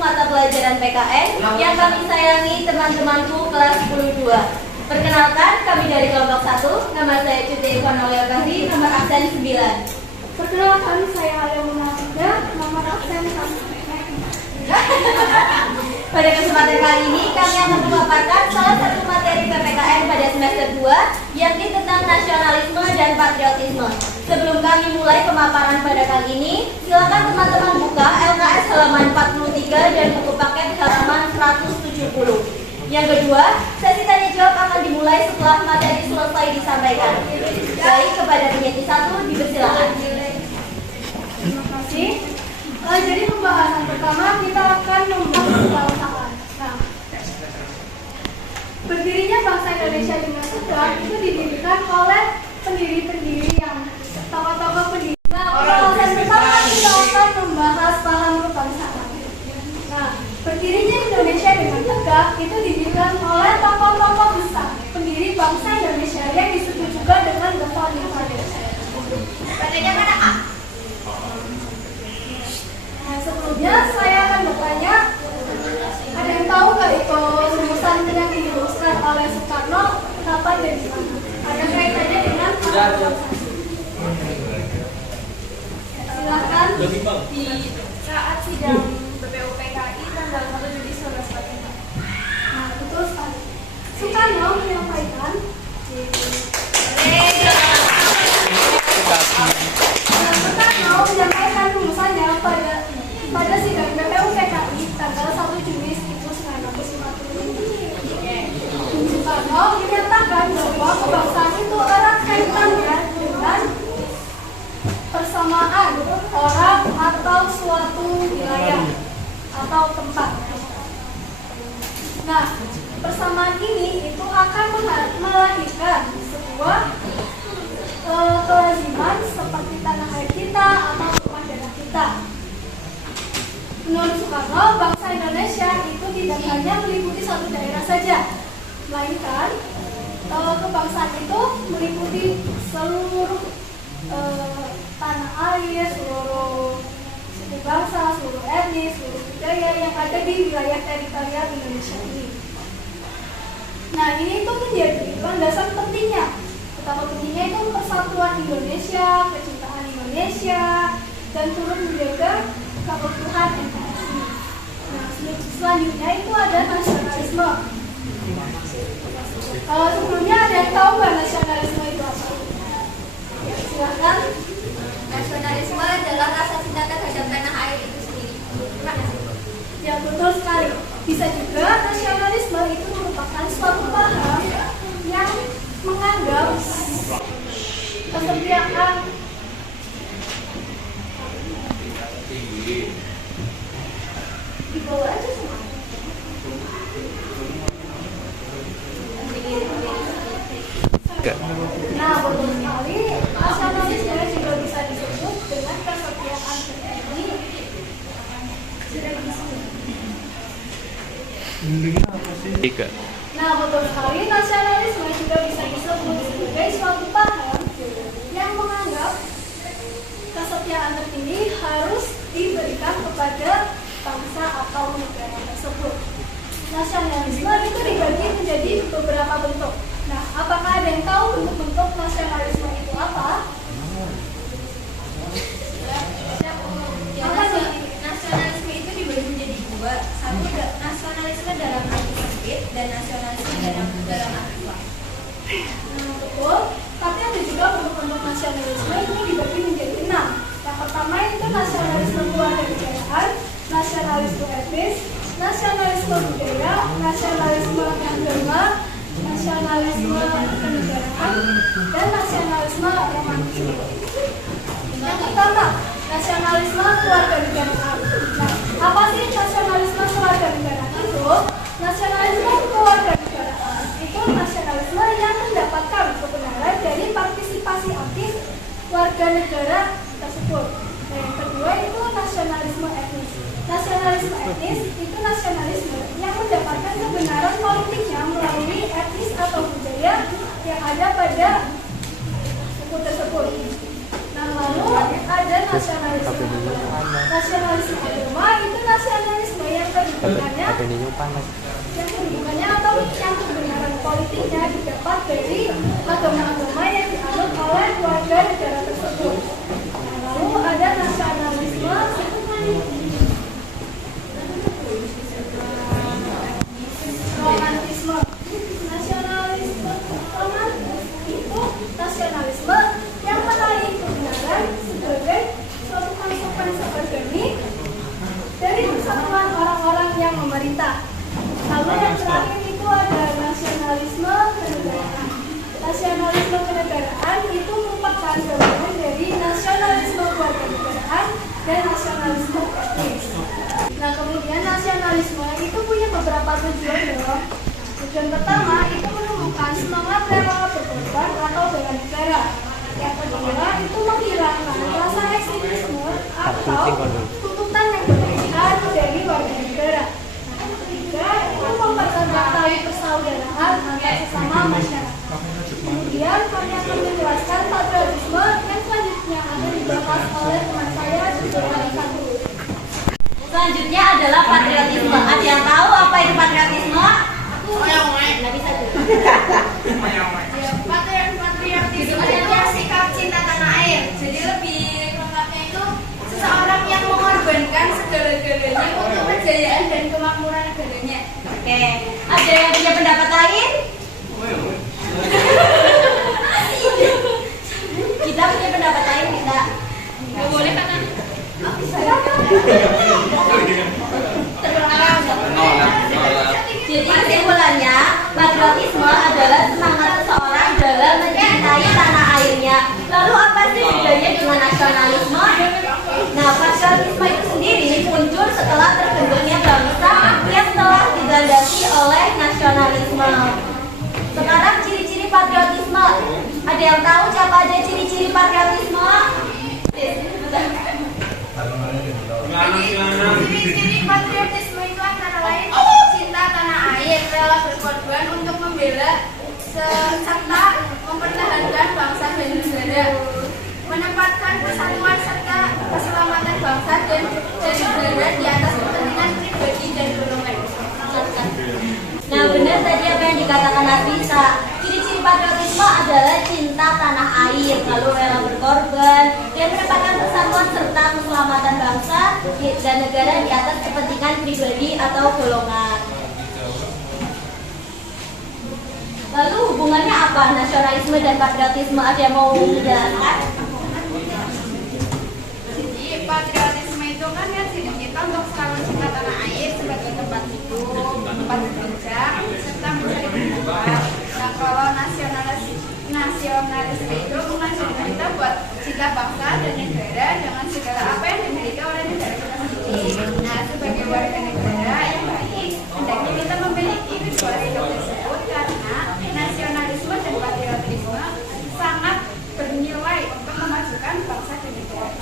mata pelajaran PKN yang kami sayangi teman-temanku kelas 10-2. Perkenalkan, kami dari kelompok 1, nama saya Cuti Ivanulia Bahri, nomor absen 9. Perkenalkan, saya Alia Munafida, nomor absen 1. Pada kesempatan kali ini, kami akan memaparkan salah satu materi PPKN pada semester 2, yakni tentang nasionalisme dan patriotisme. Sebelum kami mulai pemaparan pada kali ini, silakan teman-teman buka LKS halaman 43 dan buku paket halaman 170. Yang kedua, sesi tanya jawab akan dimulai setelah materi selesai disampaikan. Baik, kepada penyanyi 1, dipersilakan. Terima kasih. Jadi pembahasan pertama kita akan membahas kebangsaan. Nah, berdirinya bangsa Indonesia dengan tegak itu didirikan oleh pendiri-pendiri yang tokoh-tokoh pendiri. Nah, pembahasan pertama kita akan membahas paham kebangsaan. Nah, berdirinya Indonesia dengan tegak itu didirikan oleh tokoh-tokoh besar pendiri bangsa Indonesia yang disebut juga dengan The Founding Fathers. Padanya mana, A? Nah, sebelumnya saya akan bertanya, ada yang tahu nggak itu rumusan yang dirumuskan oleh Soekarno kapan dan di mana? Ada kaitannya dengan silakan di saat sidang BPUPKI tanggal 1 Juli 1945. Nah, betul sekali. Soekarno menyampaikan Soekarno menyampaikan rumusannya pada sidang BPUPKI tanggal 1 Juni 1945. Soekarno menyatakan bahwa kebangsaan itu erat kaitannya dengan persamaan orang atau suatu wilayah atau tempat. Nah, persamaan ini itu akan melahirkan sebuah kelaziman seperti tanah air kita atau rumah darah kita. Menurut Soekarno, bangsa Indonesia itu tidak hanya meliputi satu daerah saja, melainkan kebangsaan itu meliputi seluruh tanah air, seluruh suku bangsa, seluruh etnis, seluruh budaya yang ada di wilayah teritorial Indonesia ini. Nah, ini itu menjadi landasan pentingnya. Betapa pentingnya itu persatuan Indonesia, kecintaan Indonesia, dan turut menjaga keutuhan NKRI. Nah, selanjutnya itu ada nasionalisme. Sebelumnya ada yang tahu nggak nasionalisme itu apa? Ya, silakan. Nasionalisme adalah rasa cinta terhadap tanah air itu sendiri. Terima kasih. Ya, betul sekali. Bisa juga nasionalisme itu merupakan suatu paham yang menganggap kesetiaan dibawa aja semua. Nah, betul sekali. Nasionalisme juga bisa disebut dengan kesetiaan TNI. Sudah disebut. Nah, betul sekali. Nasionalisme juga bisa disebut sebagai suatu paham yang menganggap kesetiaan tertinggi harus diberikan kepada bangsa atau negara tersebut. Nasionalisme itu dibagi menjadi beberapa bentuk. Nah, apakah ada yang tahu bentuk-bentuk nasionalisme itu apa? Apa sih? Nasionalisme itu dibagi menjadi dua. Satu, nasionalisme dalam arti sempit dan nasionalisme dalam arti luas. Betul. Tapi ada juga bentuk-bentuk nasionalisme itu dibagi menjadi 6. Yang pertama itu nasionalisme kewarganegaraan, nasionalisme etnis, nasionalisme budaya, nasionalisme agama, nasionalisme kenegaraan, dan nasionalisme romantis. Yang pertama, nasionalisme kewarganegaraan. Nah, apa sih nasionalisme kewarganegaraan itu? Nasionalisme kewarganegaraan itu nasionalisme yang mendapatkan kebenaran dari partisipasi aktif warga negara tersebut. Nah, yang kedua itu nasionalisme etnis. Nasionalisme etnis itu nasionalisme yang mendapatkan kebenaran politiknya melalui etnis atau budaya yang ada pada suku tersebut. Nah, lalu ada nasionalisme agama. Nasionalisme agama itu nasionalisme yang Kedudukannya atau yang kebenaran politiknya didapat dari agama-agama yang dianut oleh warga negara tersebut. Lalu ada nasionalisme, romantisme. Nasionalisme yang meraih kebenaran sebagai suatu konsekuensi organik dari persatuan orang-orang yang memerintah. Lalu yang terakhir itu ada nasionalisme kenegaraan. Nasionalisme kenegaraan itu merupakan gabungan dari nasionalisme kewarganegaraan dan nasionalisme etnis. Nah, kemudian nasionalisme itu punya beberapa tujuan loh. Tujuan pertama itu menumbuhkan semangat rela berkorban atau bela negara. Yang kedua itu menghilangkan rasa ekstremisme atau tuntutan yang berlebihan dari warga negara. Yang ketiga itu mempertegas tali persaudaraan antar sesama masyarakat. Kemudian kami akan menjelaskan patriotisme yang selanjutnya akan dibahas oleh teman saya di bagian satu. Selanjutnya adalah patriotisme. Ada yang tahu apa itu patriotisme? Nggak bisa tuh. Patriotisme itu sikap cinta tanah air. Jadi lebih lengkapnya itu seseorang yang mengorbankan segala-galanya untuk kejayaan dan kemakmuran negaranya. Oke, ada yang punya pendapat lain? Kita punya pendapat lain, kita Nggak boleh kata. Jadi kesimpulannya, patriotisme adalah semangat seseorang dalam mencintai tanah airnya. Lalu apa sih bedanya dengan nasionalisme? Nah, patriotisme itu sendiri muncul setelah terbentuknya bangsa yang telah dilandasi oleh nasionalisme. Sekarang ciri-ciri patriotisme. Ada yang tahu siapa aja ciri-ciri patriotisme? Ciri-ciri patriotisme itu antara lain cinta tanah air, rela berkorban untuk membela serta mempertahankan bangsa dan negara, menempatkan persatuan serta keselamatan bangsa dan negara di atas kepentingan pribadi dan golongan. Nah, benar tadi apa yang dikatakan Nafisa. Ciri-ciri patriotisme adalah cinta tanah air, lalu rela berkorban, dan menempatkan persatuan serta keselamatan bangsa dan negara di atas kepentingan pribadi atau golongan. Lalu hubungannya apa nasionalisme dan patriotisme? Ada yang mau menjelaskan? Jadi patriotisme itu kan ya ciri kita untuk selalu cinta tanah air sebagai tempat hidup, tempat berpijak, serta mencari kehidupan. Nah, kalau nasionalisme itu mengajak kita buat cinta bangsa dan negara dengan segala apa yang dimiliki oleh negara kita sendiri. Nah, sebagai warga negara yang baik, hendaknya kita memiliki kedua sikap tersebut karena nasionalisme dan patriotisme sangat bernilai untuk memajukan bangsa dan negara.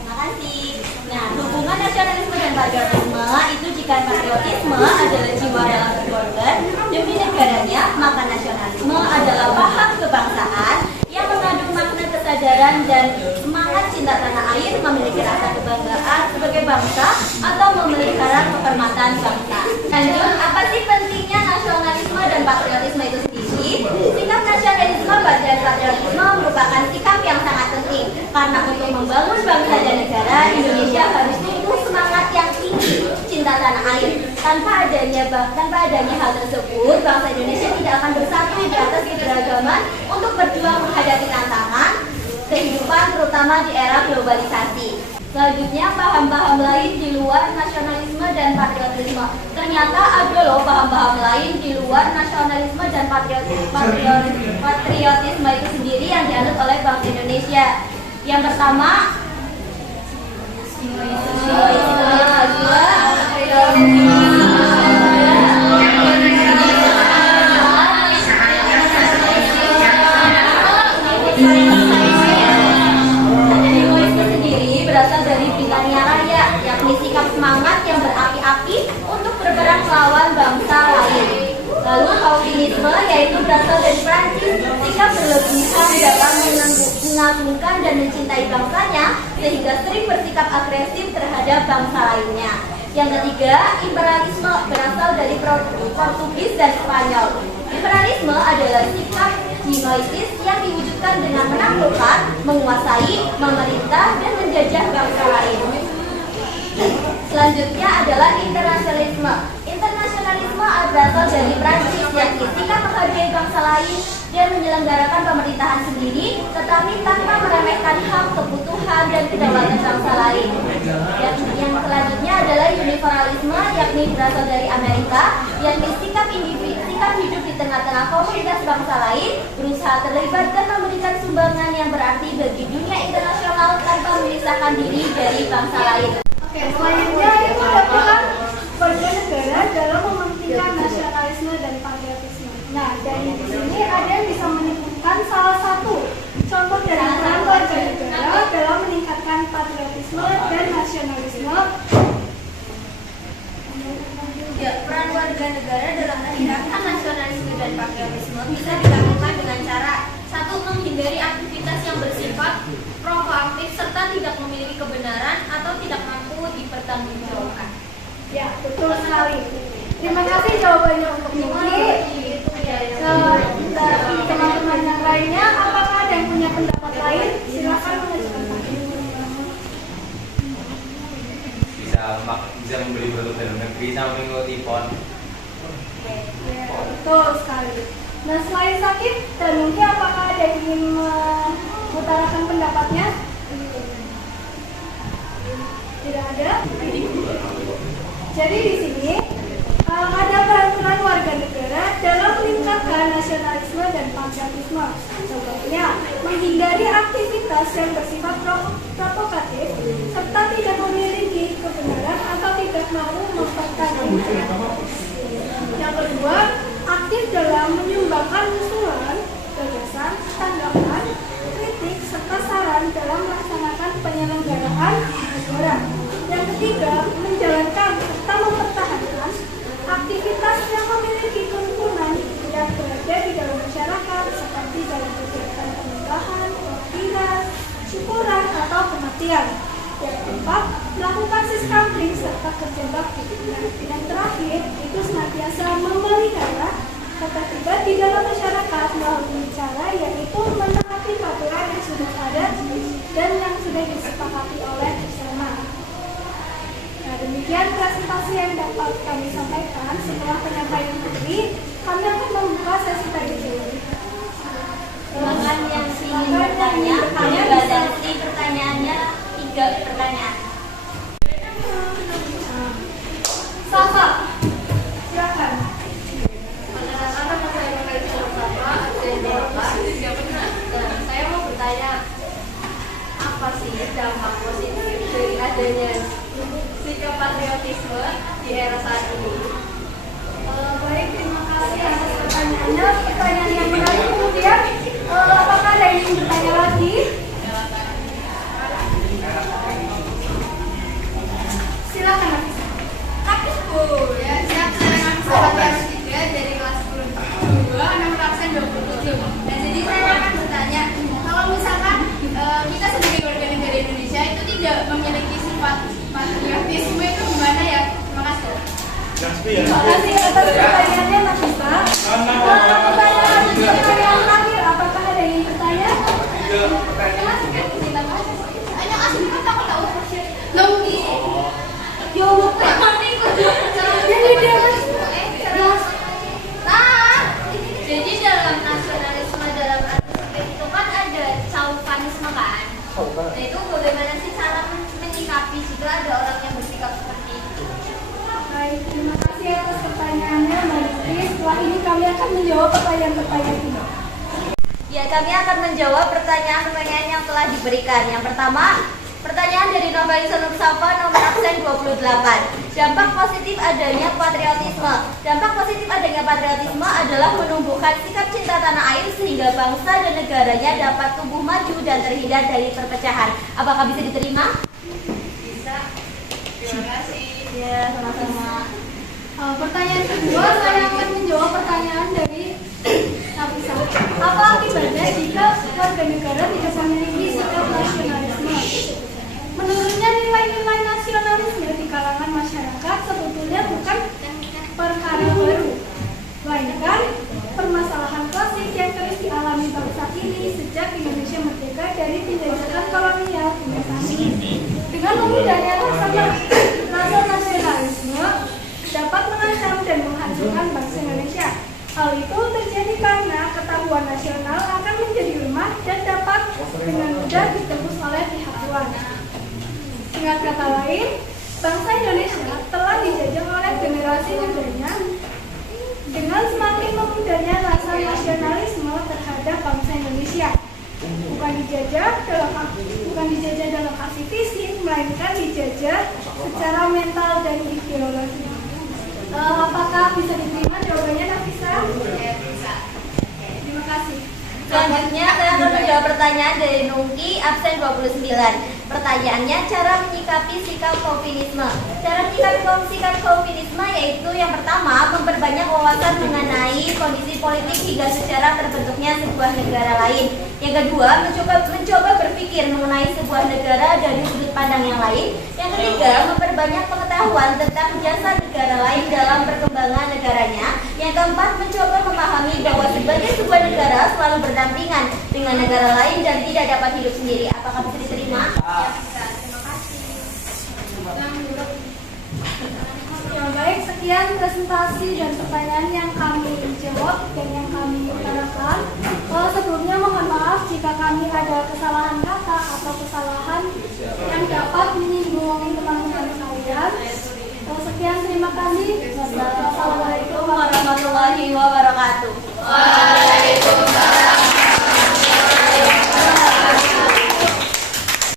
Terima kasih. Nah, hubungan nasionalisme dan patriotisme itu jika patriotisme adalah jiwa rela berkorban demi negaranya, maka nasionalisme adalah paham kebangsaan yang mengandung makna kesadaran dan semangat cinta tanah air, memiliki rasa kebanggaan sebagai bangsa atau memelihara kehormatan bangsa. Lanjut, apa sih pentingnya nasionalisme dan patriotisme itu sendiri? Sikap nasionalisme dan patriotisme merupakan sikap yang sangat penting karena untuk membangun bangsa dan negara, Indonesia harus tumbuh semangat yang tinggi cinta tanah air. Tanpa adanya hal tersebut, bangsa Indonesia tidak akan bersatu di atas keberagaman untuk berjuang menghadapi tantangan kehidupan, terutama di era globalisasi. Selanjutnya, paham-paham lain di luar nasionalisme dan patriotisme. Ternyata ada loh paham-paham lain di luar nasionalisme dan patriotisme itu sendiri yang dianut oleh bangsa Indonesia. Yang pertama, berasal dari Britania Raya, yakni sikap semangat yang berapi-api untuk berperang melawan bangsa lain. Lalu Calvinisme Nasionalisme yaitu berasal dari Prancis, sikap berlebihan dalam mengagungkan dan mencintai bangsanya sehingga sering bersikap agresif terhadap bangsa lainnya. Yang ketiga, imperialisme berasal dari Portugis dan Spanyol. Imperialisme adalah sikap dinoisis yang diwujudkan dengan menaklukkan, menguasai, memerintah, dan menjajah bangsa lain. Selanjutnya adalah internasionalisme. Internasionalisme berasal dari Prancis, yakni sikap menghargai bangsa lain dan menyelenggarakan pemerintahan sendiri, tetapi tanpa meremehkan hak, kebutuhan, dan kedaulatan bangsa lain. Yang selanjutnya adalah universalisme, yakni berasal dari Amerika, yakni sikap hidup di tengah-tengah komunitas bangsa lain, berusaha terlibat dan memberikan sumbangan yang berarti bagi dunia internasional tanpa memisahkan diri dari bangsa lain. Oke, selanjutnya itu adalah warga negara dalam mementingkan nasionalisme dan patriotisme. Nah, dari sini ada yang bisa menyebutkan salah satu contoh dari peran warga negara dalam meningkatkan patriotisme dan nasionalisme. Ya, peran warga negara dalam meningkatkan nasionalisme dan patriotisme bisa dilakukan dengan cara: satu, menghindari aktivitas yang bersifat provokatif serta tidak memiliki kebenaran atau tidak mampu dipertanggungjawabkan. Ya, betul sekali. Terima kasih jawabannya untuk Niki. Dari teman-teman yang lainnya, apakah ada yang punya pendapat lain? Silakan mengajukan bisa membeli produk dalam negeri sama mengikuti PON. Betul sekali. Nah, selain Sakit dan Niki, apakah ada yang ingin mengutarakan pendapatnya? Tidak ada. Jadi di sini ada peraturan warga negara dalam meningkatkan nasionalisme dan patriotisme. Contohnya, menghindari aktivitas yang bersifat provokatif serta tidak memiliki kebenaran atau tidak mampu mempertanggungjawabkan. Yang kedua, aktif dalam menyumbangkan usulan, gagasan, tanggapan, kritik, serta saran dalam melaksanakan penyelenggaraan negara. Yang ketiga, menjalankan serta mempertahankan aktivitas yang memiliki kerukunan yang berada di dalam masyarakat seperti dalam kegiatan pernikahan, pelatihan, syukuran, atau kematian. Yang keempat, melakukan siskamling serta kerja bakti. Yang terakhir, itu senantiasa memelihara ketertiban di dalam masyarakat melalui cara yaitu menaati peraturan yang sudah ada dan yang sudah disepakati oleh bersama. Nah, demikian presentasi yang dapat kami sampaikan. Setelah penyampaian materi, kami akan membuka sesi tanya jawab. Silakan yang ingin bertanya, kami batasi pertanyaannya 3 pertanyaan. Safa, silakan. Saya mau bertanya, apa sih dampak positif dari adanya sikap patriotisme di era saat ini? Baik, terima kasih atas pertanyaannya. Pertanyaan yang menarik. Kemudian, apakah ada yang ingin bertanya lagi? Silakan. Tapi Bu, ya, saya keterangan sahabat yang 3 dari kelas 10 nomor absen 27. Dan jadi saya akan bertanya, kalau misalkan kita sebagai warga negara Indonesia itu tidak memiliki sifat patriotisme itu gimana ya? Terima kasih. Terima kasih atas pertanyaannya, Mas Nisa. Pertanyaan yang terakhir, apakah ada yang ingin bertanya? Jadi dalam nasionalisme dalam arti itu kan ada chauvinisme kan? Nah itu bagaimana sih cara menyikapi jika ada orang yang bersikap seperti itu? Baik, terima kasih atas pertanyaannya, Mbak Rizky. Setelah ini kami akan menjawab pertanyaan-pertanyaan ini. Ya, kami akan menjawab pertanyaan-pertanyaan yang telah diberikan. Yang pertama, pertanyaan dari Novanisa Nursafa nomor absen 28. Dampak positif adanya patriotisme. Dampak positif adanya patriotisme adalah menumbuhkan sikap cinta tanah air sehingga bangsa dan negaranya dapat tumbuh maju dan terhindar dari perpecahan. Apakah bisa diterima? Bisa. Terima kasih. Ya, sama-sama. Pertanyaan kedua, saya akan menjawab pertanyaan dari Apa akibatnya jika warga negara tidak memiliki sikap nasionalisme? Menurutnya nilai-nilai nasionalisme di kalangan masyarakat sebetulnya bukan perkara baru, melainkan permasalahan klasik yang terus dialami bangsa ini sejak Indonesia merdeka dari penjajahan kolonial hingga saat ini. Dengan memudahnya rasa nasionalisme dapat mengancam dan menghancurkan bangsa Indonesia. Hal itu terjadi karena ketahuan nasional akan menjadi lemah dan dapat dengan mudah ditembus oleh pihak luar. Dengan kata lain, bangsa Indonesia telah dijajah oleh generasi mudanya. Dengan semakin memudahnya rasa nasionalisme terhadap bangsa Indonesia, bukan dijajah dalam aksi fisik, melainkan dijajah secara mental dan ideologi. Apakah bisa diterima jawabannya, Nafisa? Ya, bisa. Terima kasih. Selanjutnya saya akan menjawab pertanyaan dari Nungki, absen 29. Pertanyaannya, cara menyikapi sikap chauvinisme. Cara menyikapi sikap chauvinisme yaitu yang pertama, memperbanyak wawasan mengenai kondisi politik hingga secara terbentuknya sebuah negara lain. Yang kedua, mencoba berpikir mengenai sebuah negara dari sudut pandang yang lain. Yang ketiga, memperbanyak pengetahuan tentang jasa negara lain dalam perkembangan negaranya. Yang keempat, mencoba memahami bahwa sebagai sebuah negara selalu berdampingan dengan negara lain dan tidak dapat hidup sendiri. Apakah bisa diterima? Ya, bisa. Terima kasih. Ya, baik, sekian presentasi dan pertanyaan yang kami jawab dan yang kami utarakan. Sebelumnya mohon maaf jika kami ada kesalahan kata atau kesalahan yang dapat menyinggung teman-teman sekalian. Sekian, terima kasih. Wassalamualaikum Warahmatullahi wabarakatuh.